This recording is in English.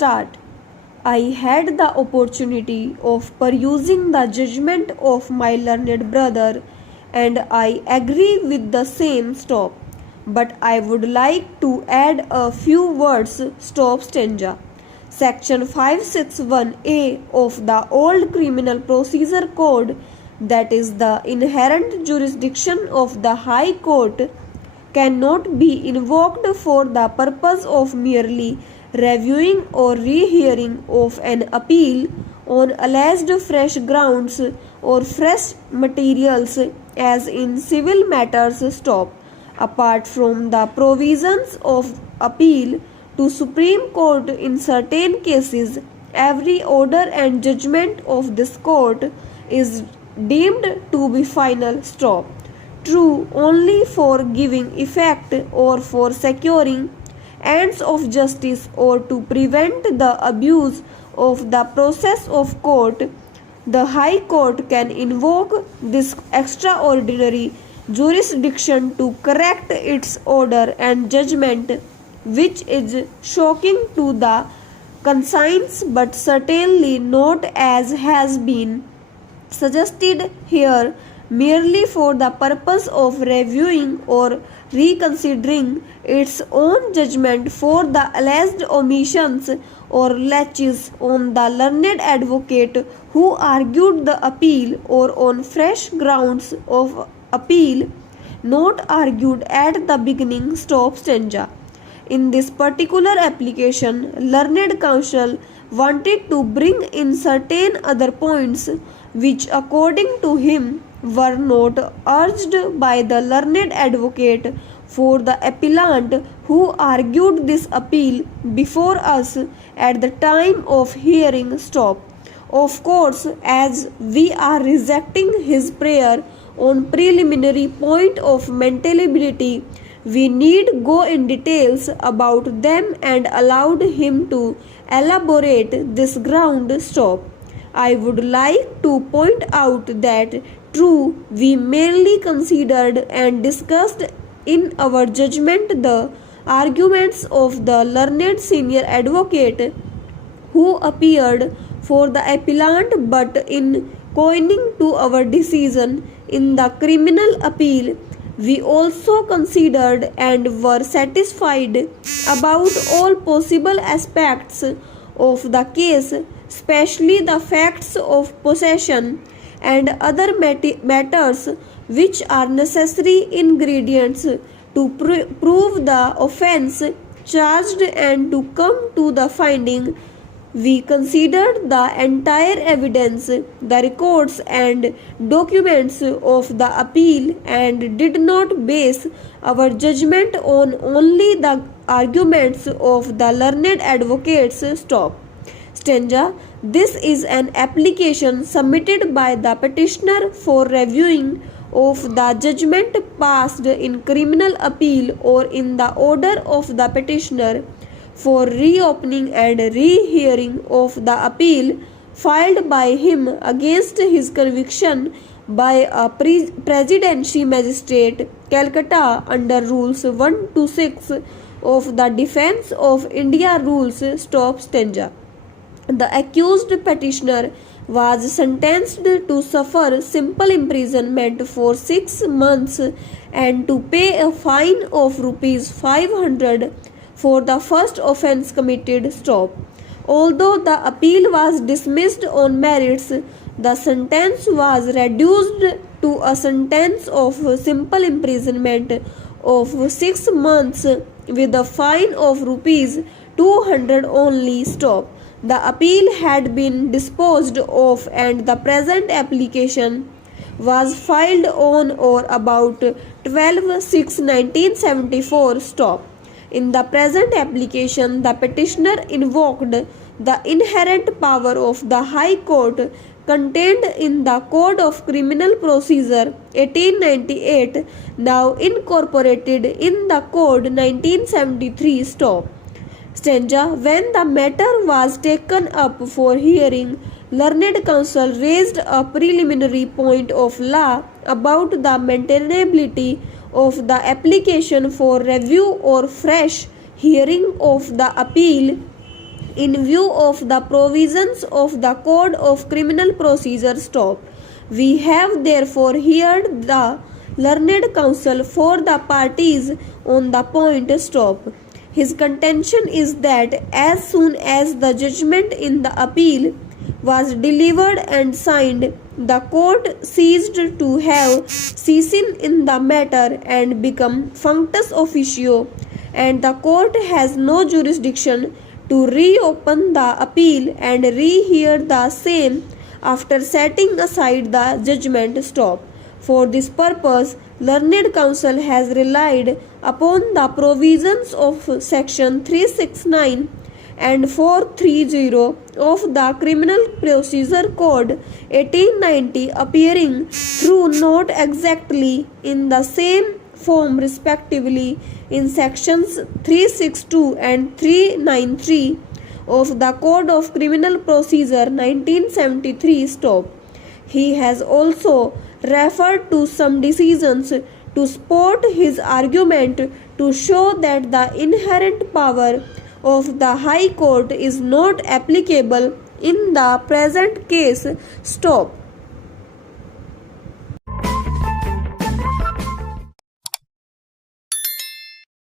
start. I had the opportunity of perusing the judgment of my learned brother, and I agree with the same. Stop. But I would like to add a few words. Stop stanza. Section 561A of the Old Criminal Procedure Code, that is the inherent jurisdiction of the High Court, cannot be invoked for the purpose of merely reviewing or rehearing of an appeal on alleged fresh grounds or fresh materials as in civil matters. Stop. Apart from the provisions of appeal to Supreme Court in certain cases, every order and judgment of this court is deemed to be final. Stop. True only for giving effect or for securing ends of justice or to prevent the abuse of the process of court, the High Court can invoke this extraordinary jurisdiction to correct its order and judgment, which is shocking to the conscience but certainly not, as has been suggested here, merely for the purpose of reviewing or reconsidering its own judgment for the alleged omissions or laches on the learned advocate who argued the appeal, or on fresh grounds of appeal not argued at the beginning. Stop stanza. In this particular application, learned counsel wanted to bring in certain other points which, according to him, were not urged by the learned advocate for the appellant who argued this appeal before us at the time of hearing. Stop. Of course, as we are rejecting his prayer on preliminary point of mentality, we need go in details about them and allowed him to elaborate this ground. Stop. I would like to point out that true, we mainly considered and discussed in our judgment the arguments of the learned senior advocate who appeared for the appellant, but in coining to our decision in the criminal appeal, we also considered and were satisfied about all possible aspects of the case, especially the facts of possession and other matters which are necessary ingredients to prove the offense charged and to come to the finding. We considered the entire evidence, the records and documents of the appeal, and did not base our judgment on only the arguments of the learned advocates. Stop. Stanza. This is an application submitted by the petitioner for reviewing of the judgment passed in criminal appeal or in the order of the petitioner, for reopening and rehearing of the appeal filed by him against his conviction by a presidency magistrate, Calcutta, under Rules 1 to 6 of the Defense of India Rules. Stop stanza. The accused petitioner was sentenced to suffer simple imprisonment for 6 months and to pay a fine of rupees 500 for the first offence committed. Stop. Although the appeal was dismissed on merits, the sentence was reduced to a sentence of simple imprisonment of 6 months with a fine of rupees 200 only. Stop. The appeal had been disposed of and the present application was filed on or about 12/6/1974. Stop. In the present application, the petitioner invoked the inherent power of the High Court contained in the Code of Criminal Procedure 1898, now incorporated in the Code 1973. Stop. Stanza. When the matter was taken up for hearing, learned counsel raised a preliminary point of law about the maintainability of the application for review or fresh hearing of the appeal in view of the provisions of the Code of Criminal Procedure. Stop. We have therefore heard the learned counsel for the parties on the point. Stop. His contention is that as soon as the judgment in the appeal was delivered and signed, the court ceased to have session in the matter and become functus officio, and the court has no jurisdiction to reopen the appeal and rehear the same after setting aside the judgment. Stop. For this purpose, learned counsel has relied upon the provisions of section 369 and 430 of the Criminal Procedure Code 1890, appearing through not exactly in the same form respectively in sections 362 and 393 of the Code of Criminal Procedure 1973. Stop. He has also referred to some decisions to support his argument to show that the inherent power of the High Court is not applicable in the present case. Stop.